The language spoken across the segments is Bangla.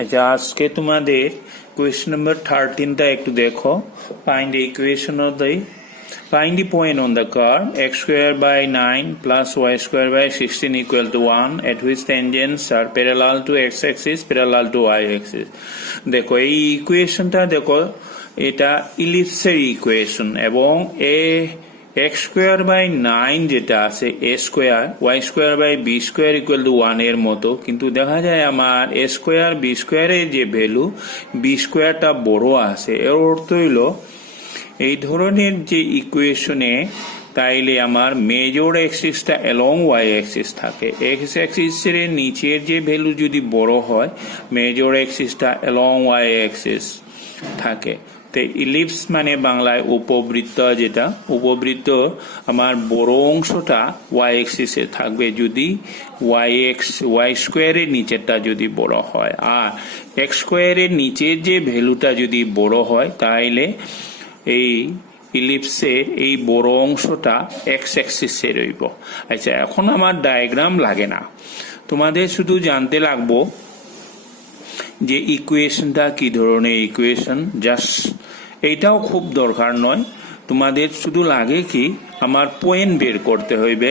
আচ্ছা, আজকে তোমাদের কোয়েশ্চন নাম্বার 13টা একটু দেখো। Find the equation of the find the point on the curve x square by 9 plus y square by 16 equal to 1 at which tangents are parallel to x axis parallel to y axis। দেখো এই ইকুয়েশনটা দেখো, এটা ইলিপসের ইকুয়েশন এবং x স্কোয়ার বাই 9 যেটা আছে a square y square by b square equal to 1 এর মতো, কিন্তু দেখা যায় আমার a স্কোয়ার b স্কোয়ারের যে ভ্যালু b স্কোয়ারটা বড় আছে। এর অর্থ হইল এই ধরনের যে ইকুয়েশনে তাইলে আমার মেজর অ্যাক্সিসটা অ্যালং ওয়াই অ্যাক্সিস থাকে, এক্স অ্যাক্সিসের নিচের যে ভ্যালু যদি বড় হয় মেজর অ্যাক্সিসটা অ্যালং ওয়াই অ্যাক্সিস থাকে। তো ইলিপস মানে বাংলায় উপবৃত্ত, যেটা উপবৃত্ত আমার বড় অংশটা ওয়াই অ্যাক্সিসে থাকবে যদি ওয়াই স্কোয়ারের নিচেরটা যদি বড় হয়, আর এক্স স্কোয়ারের নিচের যে ভ্যালুটা যদি বড় হয় তাহলে এই ইলিপসের এই বড় অংশটা এক্স অ্যাক্সিসে রইব। আচ্ছা, এখন আমার ডায়াগ্রাম লাগে না, তোমাদের শুধু জানতে লাগবো যে ইকুয়েশনটা কি ধরনের ইকুয়েশন। জাস্ট এইটাও খুব দরকার নয়, তোমাদের শুধু লাগে কি আমার পয়েন্ট বের করতে হইবে,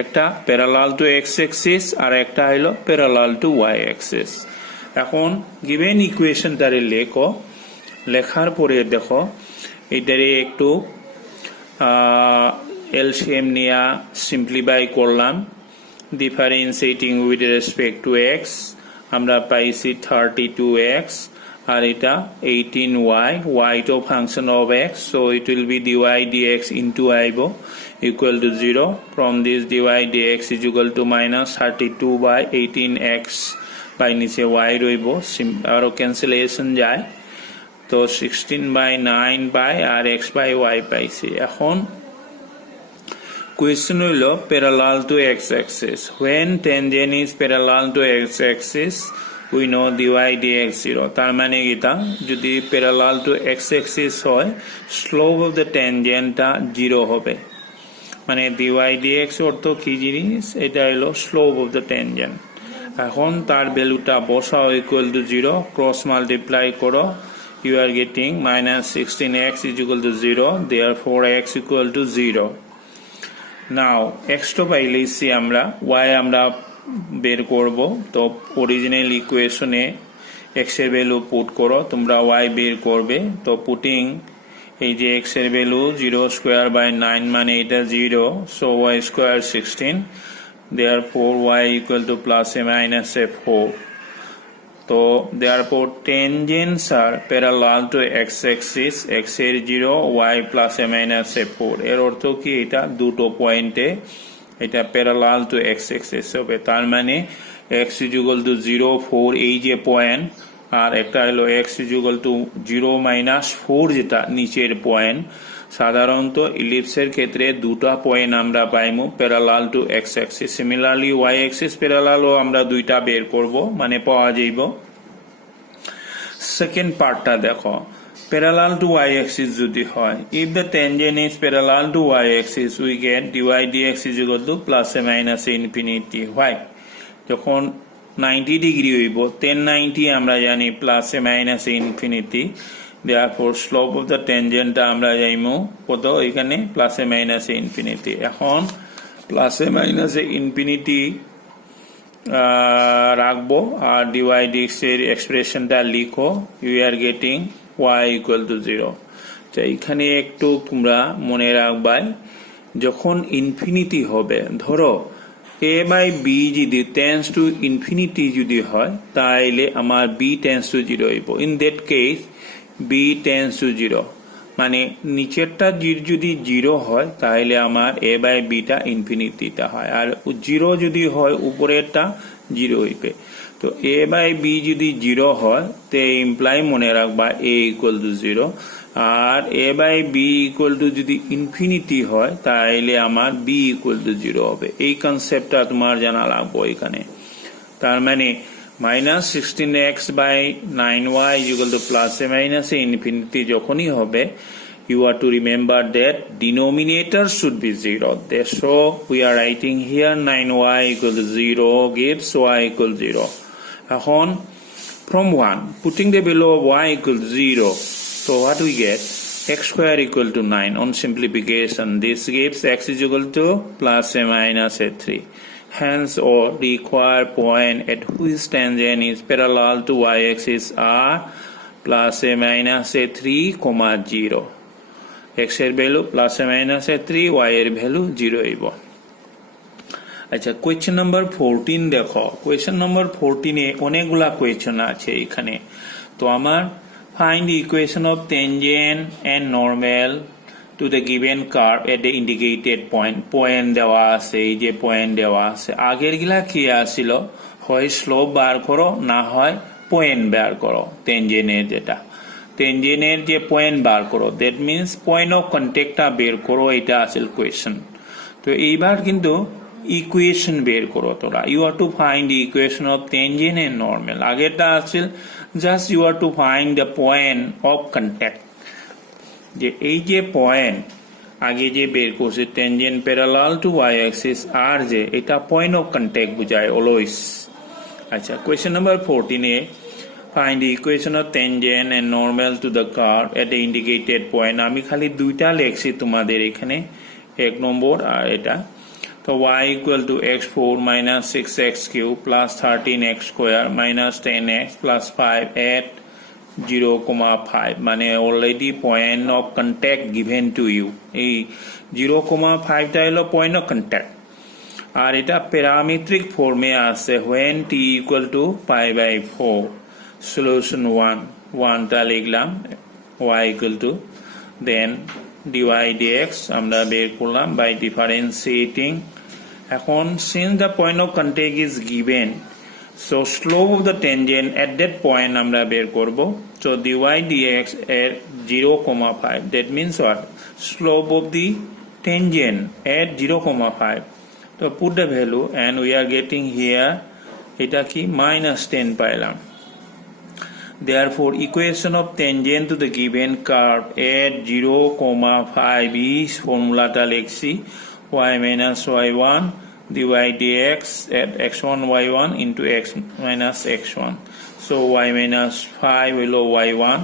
একটা প্যারালাল টু এক্স অ্যাক্সিস আর একটা হলো প্যারালাল টু ওয়াই অ্যাক্সিস। এখন গিভেন ইকুয়েশনটারে লেখার পরে দেখো এটারে একটু এলসিএম নিয়ে সিম্পলিফাই করলাম, differentiating with respect to x আমরা পাইছি 32x আর এটা 18y, y to function of x, so it will be dy dx into আইব equal to 0. From this dy dx is equal to minus 32 by 18x by নিচে y রইব, আরো ক্যান্সেলেশন যায়, তো 16 by 9 by R x by y পাইছি। এখন question হইল parallel to x axis, when tangent is parallel to x axis we know dy dx 0। তার মানে এটা যদি parallel to x axis হয় slope of the tangent টা 0 হবে, মানে dy dx অর্থ কি জিনিস, এটা হলো slope of the tangent। এখন তার ভ্যালুটা বসাও ইকুয়াল টু 0, ক্রস মাল্টিপ্লাই করো, you are getting minus 16x is equal to 0, therefore x equal to 0। Now x তো পাইলেছি আমরা, ওয়াই আমরা বের করব, তো অরিজিনাল ইকুয়েশনে এক্স এর ভ্যালু পুট করো, তোমরা ওয়াই বের করবে। তো পুটিং এই যে এক্স এর ভ্যালু 0 স্কোয়ার বাই 9 মানে এটা 0, so y square 16, therefore y equal to plus a minus a 4। তো therefore tangents are parallel to x axis, x এর 0 y plus a minus a 4। এর অর্থ কি এটা দুটো পয়েন্টে এটা parallel to x axis হবে, তার মানে x is equal to 0 4 এই যে পয়েন্ট, আর একটা হলো x is equal to 0 minus 4 যেটা নিচের পয়েন্ট। সাধারণত ইলিপসের ক্ষেত্রে দুটা পয়েন্ট আমরা পাইমু parallel to x axis, similarly y axis প্যারালালও আমরা দুইটা বের করব, মানে পাওয়া যাইব। সেকেন্ড পার্টটা দেখো, প্যারালাল টু ওয়াই অ্যাক্সিস যদি হয়, if the tangent is parallel to y axis we get dy dx is equal to plus a minus a infinity. Why যখন 90 ডিগ্রি হইব 1090 আমরা জানি plus a minus a infinity, therefore slope of the tangent আমরা যাইমু কত, এখানে plus a minus a infinity. এখন plus a minus a infinity রাখবো আর ডিওয়াই ডিএক্স এর এক্সপ্রেশনটা লিখো, you are getting y equal to 0। তো এখানে একটু তোমরা মনে রাখবাই, যখন ইনফিনিটি হবে, ধরো a বাই বি যদি টেন্স টু ইনফিনিটি যদি হয় তাহলে আমার বি টেন্স টু 0 হইব। In that case b tends to 0, মানে নিচেরটা যদি 0 হয় তাহলে আমার এ বাই বিটা ইনফিনিটিটা হয়, আর 0 যদি হয় উপরেরটা 0 হইবে। তো এ বাই বি যদি 0 হয় তে ইমপ্লাই মনে রাখবা এ ইকুয়াল টু 0, আর a by b equal to যদি ইনফিনিটি হয় তাহলে আমার বি ইকুয়াল টু 0 হবে। এই কনসেপ্টটা তোমার জানা লাগবে এখানে। তার মানে minus 16x by 9y is equal to plus a minus a infinity যখনই হবে, you are to remember that denominator should be 0. So we are writing here 9y equal to 0 gives y equal 0. এখন from 1, putting the value of y equal to 0. So what we get? X square equal to 9. On simplification, this gives x is equal to plus a minus a 3. Hence, or required point at which tangent is parallel to y-axis are plus a minus a 3, 0. x এর value plus a minus A 3, y এর ভ্যালু 0 হইব। আচ্ছা, কোয়েশ্চেন নাম্বার 14 দেখো। কোয়েশ্চেন নাম্বার 14 এ অনেকগুলা কোয়েশ্চেন আছে এখানে। তো আমার find the equation of tangent and normal to the given curve at the indicated point. Point দেওয়া আছে, এই যে পয়েন্ট দেওয়া আছে। আগের গুলা কি আসছিল, হয় স্লোপ বার করো, না হয় পয়েন্ট বার করো। টেনজেন্টের যেটা, টেনজেন্টের যে পয়েন্ট বার করো, দ্যাট মিনস পয়েন্ট অফ কন্ট্যাক্টটা বের করো, এটা আসল কোয়েশ্চেন। তো এইবার কিন্তু ইকুয়েশন বের করো তোরা। You are to find the equation of tangent and normal. আগেরটা আসছিল just you are to find the point of contact, যে এই যে পয়েন্ট আগে যে বের করছে tangent parallel to y axis আর যে এটা পয়েন্ট অফ কন্ট্যাক্ট বোঝায় অলওয়েজ। আচ্ছা, কোয়েশ্চেন নাম্বার 14 এ find the equation of tangent and normal to the curve at the indicated point. আমি খালি দুইটা লিখছি তোমাদের এখানে, 1 নম্বর আর এটা। তো y equal to x4 minus 6x cube plus 13x square minus 10x plus 5 at 0,5 মানে already point of contact given to you. এই 0,5 টা হলো point of contact, আর এটা প্যারামেট্রিক ফর্মে আছে when t equal to pi by 4. Solution 1 টা লিখলাম, y equal to then dy dx আমরা বের করলাম by differentiating. এখন since the point of contact is given, so slope of the tangent at that point আমরা বের করব। So dy dx at 0,5, that means what? Slope of the tangent at 0,5. So put the value and we are getting here এটা কি -10 পাইলাম। Therefore, equation of tangent to the given curve at 0,5 is formula লিখছি y minus y1 dy dx at x1 y1 into x minus x1. So y minus 5 হলো y1,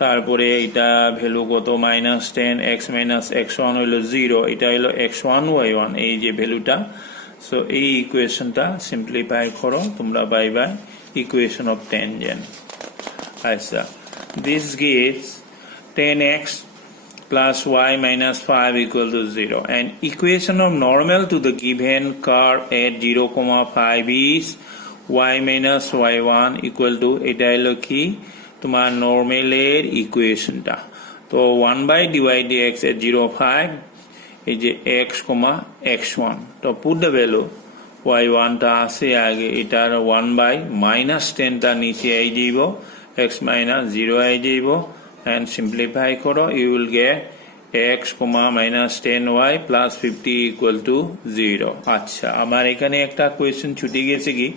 তারপরে এটা ভ্যালু কত -10, x minus x1 হলো 0, এটা হলো x1 y1, এই যে ভ্যালুটা। সো এই ইকুয়েশনটা সিম্পলিফাই করো তোমরা, bye bye equation of tangent. আচ্ছা, this gives 10x plus y minus 5 equal to 0, and equation of normal to the given curve at 0,5 is y minus y1 equal to এটা হলো কি তোমার নর্মালের ইকুয়েশনটা। তো 1 by dy dx at 0,5 এই যে x, x1, তো put the value y1 টা আছে আগে, এটার 1 by -10 টা নিচে আই যাইব, x minus 0 আই যাইব, and simplify করো, you will get x, -10y plus 50 equal to 0. আচ্ছা, আমার এখানে একটা কোয়েশ্চেন ছুটে গেছে কি,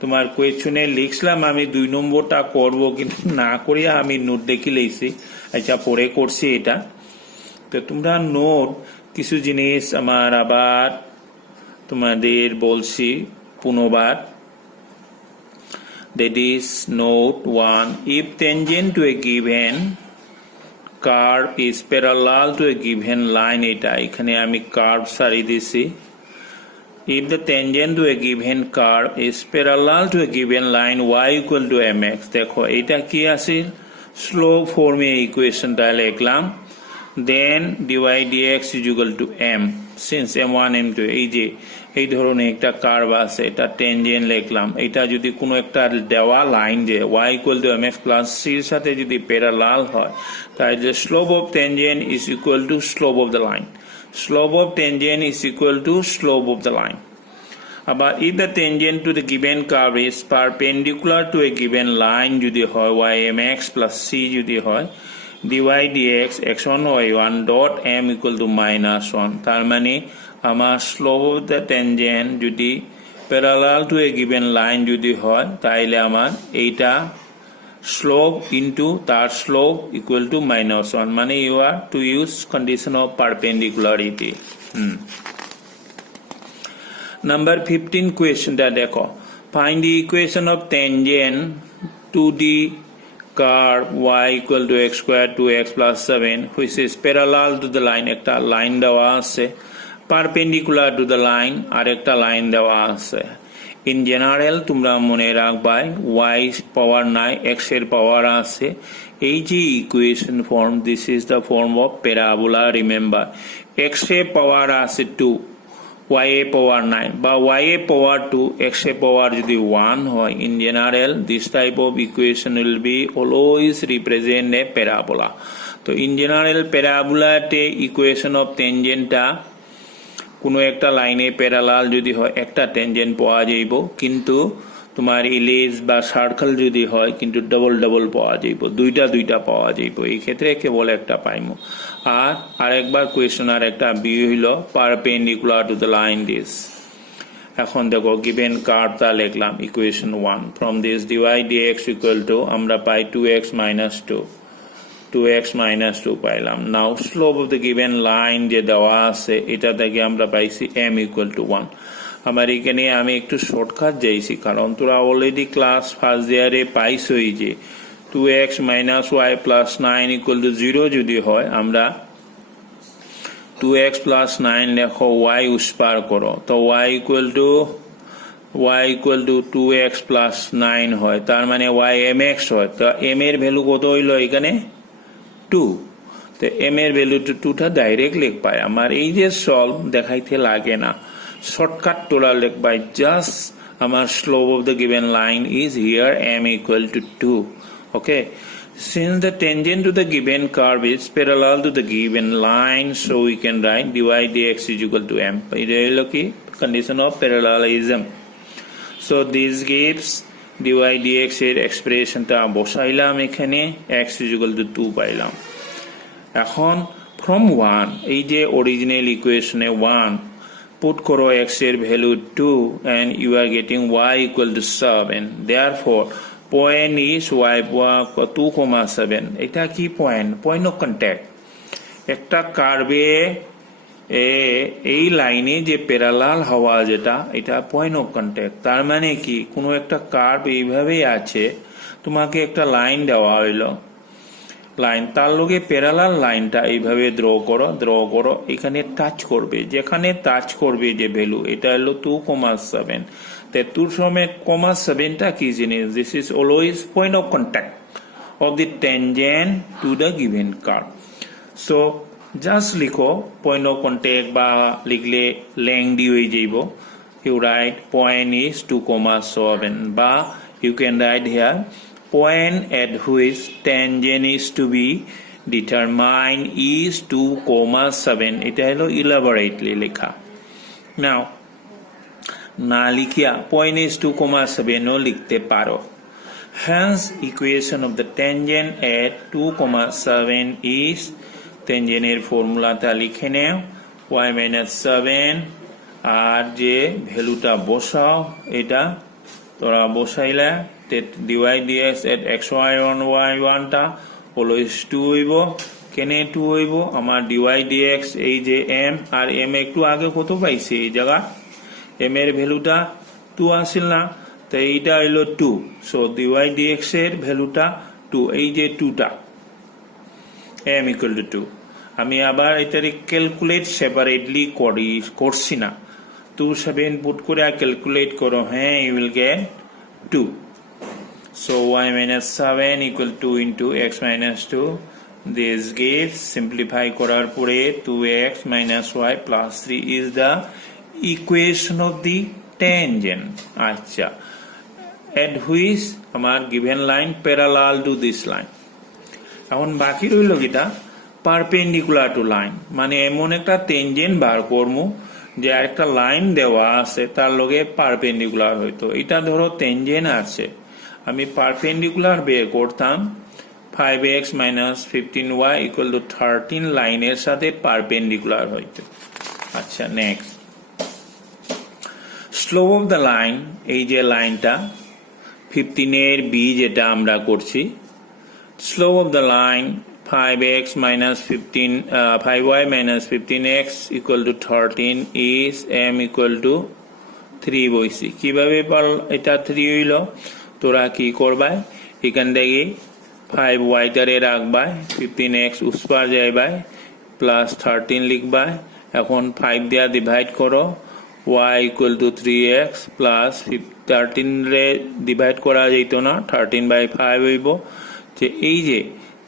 তোমার কোয়েশ্চনে লিখলাম আমি 2 নম্বরটা করব, কিন্তু না করিয়া আমি নোট দেখি লইছি। আচ্ছা, পরে করছি এটা। তো তোমরা নোট কিছু জিনিস আমার আবার তোমাদের বলছি পুনবার। That is note 1, if tangent to a given curve is parallel to a given line, এটা এখানে আমি কার্ভ সারি দিছি। If the tangent to a given curve is parallel to a given line y equal to mx, দেখো এটা কি আছে, স্লোপ ফর্মে ইকুয়েশনটা লিখলাম। Then dy dx is equal to m, since m1 m2 এই যে এই ধরনের একটা কার্ভ আছে, এটা টেনজেন্ট লিখলাম। এটা যদি কোনো একটা দেওয়া লাইন যে y equal to mx plus c এর সাথে যদি প্যারালাল হয়, তাহলে slope of tangent is equal to slope of the line. Slope of tangent is equal to slope of the line. আবার if the tangent to the given curve is perpendicular to a given line যদি হয়, y mx plus c যদি হয়, dy dx x1 y1 dot m equal to -1, তার মানে আমার স্লোপ অফ দ্য টেনজেন্ট যদি parallel to a given line যদি হয়, তাইলে আমার এইটা স্লোপ ইন্টু তার স্লোপ ইকুয়াল টু -1, মানে you are to use condition of perpendicularity. Number 15 কোয়েশ্চনটা দেখো, find the equation of tangent to 2D curve y equal to x square 2x plus 7 which is parallel to the line একটা লাইন দেওয়া আছে perpendicular to the line আর একটা লাইন দেওয়া আছে in general তোমরা মনে রাখবা y পাওয়ার নাই x এর পাওয়ার আছে এই যে equation form this is the form of parabola remember x এর পাওয়ার আছে 2 y এর পাওয়ার 9 বা y এর পাওয়ার 2 x এর পাওয়ার যদি 1 হয় in general this type of equation will be always represent a parabola তো in general parabola তে equation of tangent টা কোনো একটা লাইনে প্যারালাল যদি হয় একটা ট্যানজেন্ট পাওয়া যাইব কিন্তু তোমার ইলিজ বা সার্কেল যদি হয় কিন্তু ডাবল ডাবল পাওয়া যাইব দুইটা পাওয়া যাইব এই ক্ষেত্রে কেবল একটা পাইমু আর আরেকবার কোয়েশ্চন আর একটা বি হইল perpendicular to the line this এখন দেখো গিভেন কার্ভটা লিখলাম equation 1 from this dy dx equal to আমরা পাই 2x minus 2x minus 2 পাইলাম now slope of the given line যে দেওয়া আছে এটা থেকে আমরা পাইছি m equal to 1 আমার এখানে আমি একটু শর্টকাট যাইছি কারণ তোরা অলরেডি ক্লাস ফার্স্ট ইয়ারে পাইছই যে 2x minus y plus 9 equal to 0 যদি হয় আমরা 2x plus 9 লেখো y উস্পার করো তো y equal to 2x plus 9 হয় তার মানে y mx হয় তো m এর ভ্যালু কত হইল এখানে 2 তো m এর ভ্যালু 2 টা ডাইরেক্ট লিখ পাই আমার এই যে সলভ দেখাইতে লাগে না শর্টকাট তোলা লিখ পাই জাস্ট আমার slope of the given line is here m equal to 2 okay since the tangent to the given curve is parallel to the given line so we can write dy dx is equal to m এটা হলো কি condition of parallelism so this gives dy dx এর এক্সপ্রেশনটা বসাইলাম এখানে x is equal to 2 পাইলাম এখন from 1 এই যে অরিজিনাল ইকুয়েশনে 1 পুট করো x এর value 2 and you are getting y equal to 7 therefore point is y 2,7 এটা কি point of contact একটা কার্ভে এই লাইনে যে প্যারালাল হওয়া যেটা এটা পয়েন্ট অফ কন্ট্যাক্ট তার মানে কি কোনো একটা কার্ভ এইভাবেই আছে তোমাকে একটা লাইন দেওয়া হইলো লাইন তার লগে প্যারালাল লাইনটা এইভাবে ড্র করো এখানে টাচ করবে যেখানে টাচ করবে যে ভ্যালু এটা হলো 2,7 তে 2,7 টা কি জিনিস this is always point of contact of the tangent to the given curve so just লিখো পয়েন্ট অফ কন্ট্যাক্ট বা লিখলে লেংদি হয়ে যাইব ইউ রাইট পয়েন্ট ইজ 2,7 বা you can write here point at which tangent is to be determined is 2,7 এটা হলো elaborately লেখা now না লিখিয়া point is 2,7 ও লিখতে পারো hence equation of the tangent at 2,7 is tangent এর ফর্মুলাটা লিখে নাও y minus 7 আর যে ভ্যালুটা বসাও এটা তোরা বসাইলা dy dx at xy on y1 টা always 2 হইব কেনে 2 হইব আমার dy dx এই যে m আর m একটু আগে কত পাইছি এই জায়গা m এর ভ্যালুটা 2 আসিল না তো এইটা হইলো 2 সো dy dx এর ভ্যালুটা 2 এই যে 2 টা m equal to 2 আমি আবার এটারে ক্যালকুলেট সেপারেটলি করছি না 2 7 পুট করে ক্যালকুলেট করো হ্যাঁ you will get 2 so y minus 7 equal to into x minus 2 this gives simplify করার পরে 2x minus y plus 3 is the equation of the tangent আচ্ছা at which আমার given line parallel to this line এখন বাকি রইল কিটা perpendicular to line মানে এমন একটা tangent বার করমু যে একটা লাইন দেওয়া আছে তার লগে পারপেন্ডিকুলার হইতো এটা ধরো tangent আছে আমি পারপেন্ডিকুলার বের করতাম 5x minus 15y equal to 13 লাইনের সাথে পারপেন্ডিকুলার হইতো আচ্ছা next slope of the line এই যে লাইনটা 15 এর b যেটা আমরা করছি slope of the line 5x minus 5y minus 15x equal to 13 is m equal to 3 বইছি কিভাবে এটা 3 হইল তোরা কি করবা এখান থেকে 5y টারে রাখবাই 15x উস পার যাইবাই প্লাস 13 লিখবাই এখন 5 দিয়া ডিভাইড করো y equal two 3x plus 13 রে ডিভাইড করা যাইতো না 13/5 হইব যে এই যে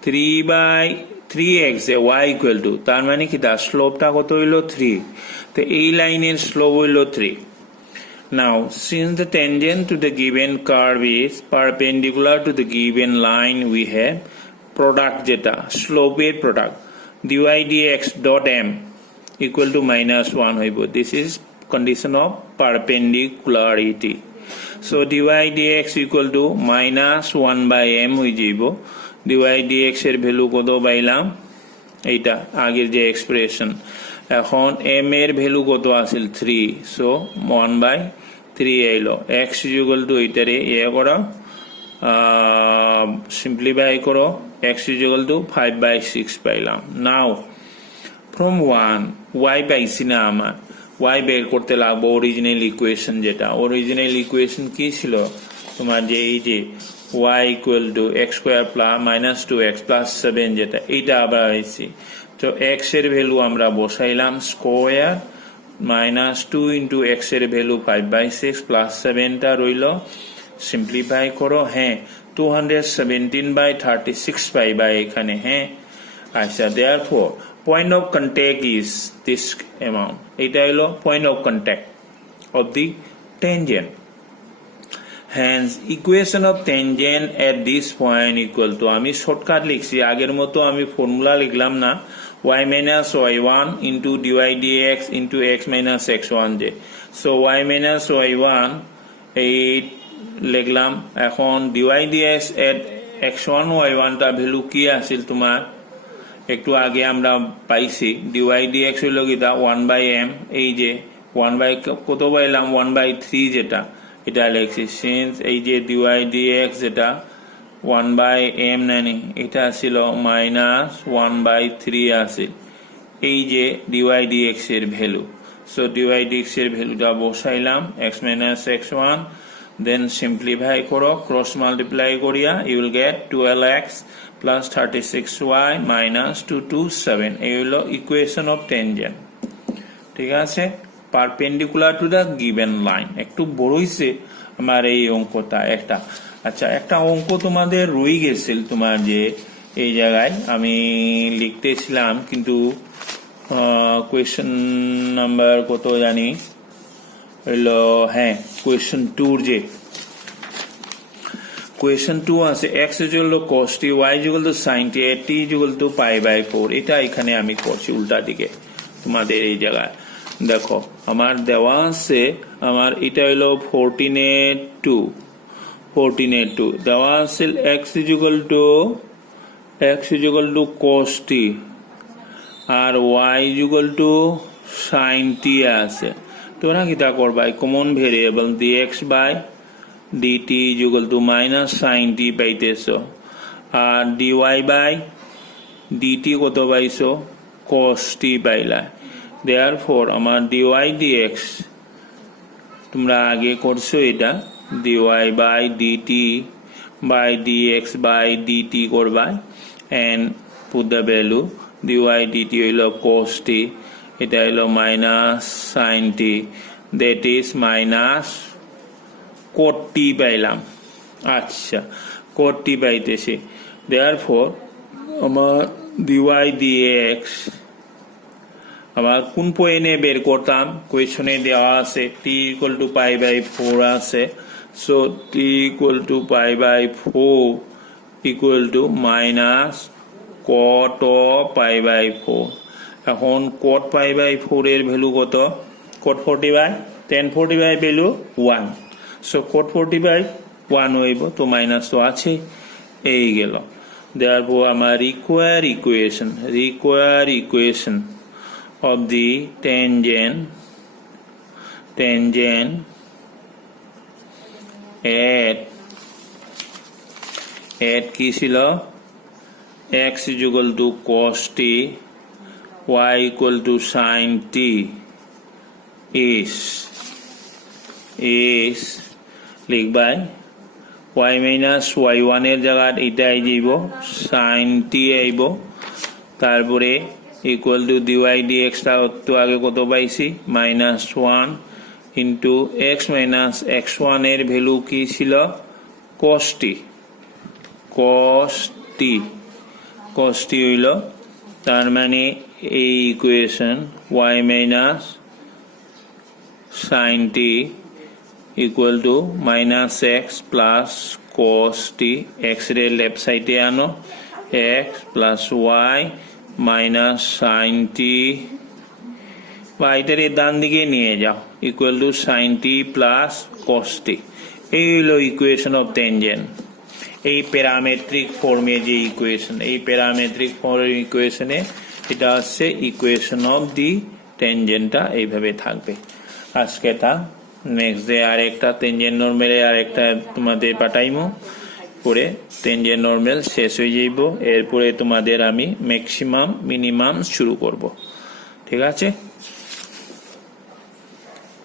3/3x এ y ইকুয়াল টু তার মানে কি তার স্লোপটা কত হইল 3 তো এই লাইনের স্লোপ হইল 3 Now, since the tangent to the given curve is perpendicular to the given line, we have product jeta slope product dy dx dot m equal to -1 hoibo. This is condition of perpendicularity. So dy dx equal to -1/m হই যাইব dy dx এর ভ্যালু কত পাইলাম এইটা আগের যে এক্সপ্রেশন এখন m এর ভ্যালু কত আছিল 3 সো 1/3 আইলো x ইকুয়াল টু এইটারে করো সিম্পলিফাই করো x ইকুয়াল টু 5/6 পাইলাম নাও ফ্রম 1 y পাইছি না আমার y বের করতে লাগবে অরিজিনাল ইকুয়েশন যেটা অরিজিনাল ইকুয়েশন কি ছিল তোমার যে এই যে y equal two x square plus -2x plus 7 যেটা এইটা আবার আইছি তো x এর ভ্যালু আমরা বসাইলাম স্কয়ার -2 ইনটু x এর ভ্যালু 5/6 প্লাস 7 টা রইল সিম্পলিফাই করো হ্যাঁ 217/36 পাইবা এখানে হ্যাঁ আচ্ছা therefore point of contact is this amount এটা হলো point of contact of the tangent hence equation of tangent at this point equal to আমি শর্টকাট লিখছি আগের মতো আমি ফর্মুলা লিখলাম না y minus y1 into dy dx into x minus x1 যে so y minus y1 এই লিখলাম এখন dy dx at x1 y1 টা ভ্যালু কি আছিল তোমার একটু আগে আমরা পাইছি dy dx হইল কিটা 1/m এই যে 1 কত পাইলাম 1/3 যেটা এটা লিখছি সিন্স এই যে dy dx যেটা 1/m নানি এটা ছিল -1/3 আছে এই যে dy dx এর ভ্যালু সো dy dx এর ভ্যালুটা বসাইলাম x - x1 then simplify করো cross multiply করিয়া you will get 12x plus 36y minus 227 এই হলো ইকুয়েশন অফ টেনজেন্ট ঠিক আছে perpendicular to the given line একটু বড় হইছে আমার এই অঙ্কটা একটা আচ্ছা একটা অঙ্ক তোমাদের রই গেছিল তোমার যে এই জায়গায় আমি লিখতেছিলাম কিন্তু কোয়েশ্চন নাম্বার কত জানি হলো হ্যাঁ কোয়েশ্চন 2 যে কোয়েশ্চন 2 আছে x equal to cos t y equal to sin t t equal to π/4 এটা এখানে আমি করছি উল্টা দিকে তোমাদের এই জায়গায় দেখো আমার দেওয়া আছে আমার এটা হলো 14/2 দেওয়া আছে x equal to cos t আর y equal to sin t আছে তোমরা কিটা করবা common variable dx/dt equal to -sin t পাইতেছো আর dy/dt কত পাইছো cos t পাইলা therefore আমার dy dx তোমরা আগে করছো এটা dy/dt by dx/dt করবা and put the value dy/dt হইলো cos t এটা হইলো -sin t that is minus cot t পাইলাম আচ্ছা cot t পাইতেছি therefore আমার dy dx আবার কোন পয়েন্টে বের করতাম কোয়েশনে দেওয়া আছে t equal to π/4 আছে so t equal to π/4 equal to minus cot of π/4 এখন cot π/4 এর ভ্যালু কত cot 40/1040 ভ্যালু 1 সো cot 40/1 হইব তো মাইনাস তো আছে এই গেল therefore আমার require equation of the tangent at কি ছিল x equal to cos t y equal to sin t is লিখবাই y minus y1 এর জায়গাত এটা আই যাইব sin t আইব তারপরে ইকুয়াল টু dy dx টা তো আগে কত পাইছি -1 ইনটু x মাইনাস x1 এর ভ্যালু কি ছিল cos t হইল তার মানে এই equation y minus sin t equal to minus x plus cos t x রে লেফট সাইডে আনো x plus y minus sin t বাইটারে ডান দিকে নিয়ে যাও equal to sin t plus cos t এই হলো ইকুয়েশন অফ টেনজেন্ট এই প্যারামেট্রিক ফর্মে যে ইকুয়েশন এই প্যারামেট্রিক ফর্ম ইকুয়েশনে এটা হচ্ছে ইকুয়েশন অফ দি টেনজেন্টটা এইভাবে থাকবে আজকে তা নেক্সট ডে আর একটা টেনজেন্ট নরমালে আর একটা তোমাদের পাঠাইমু পরে টেনজেন্ট নরমাল শেষ হয়ে যাইব এরপরে তোমাদের আমি ম্যাক্সিমাম মিনিমাম শুরু করব ঠিক আছে।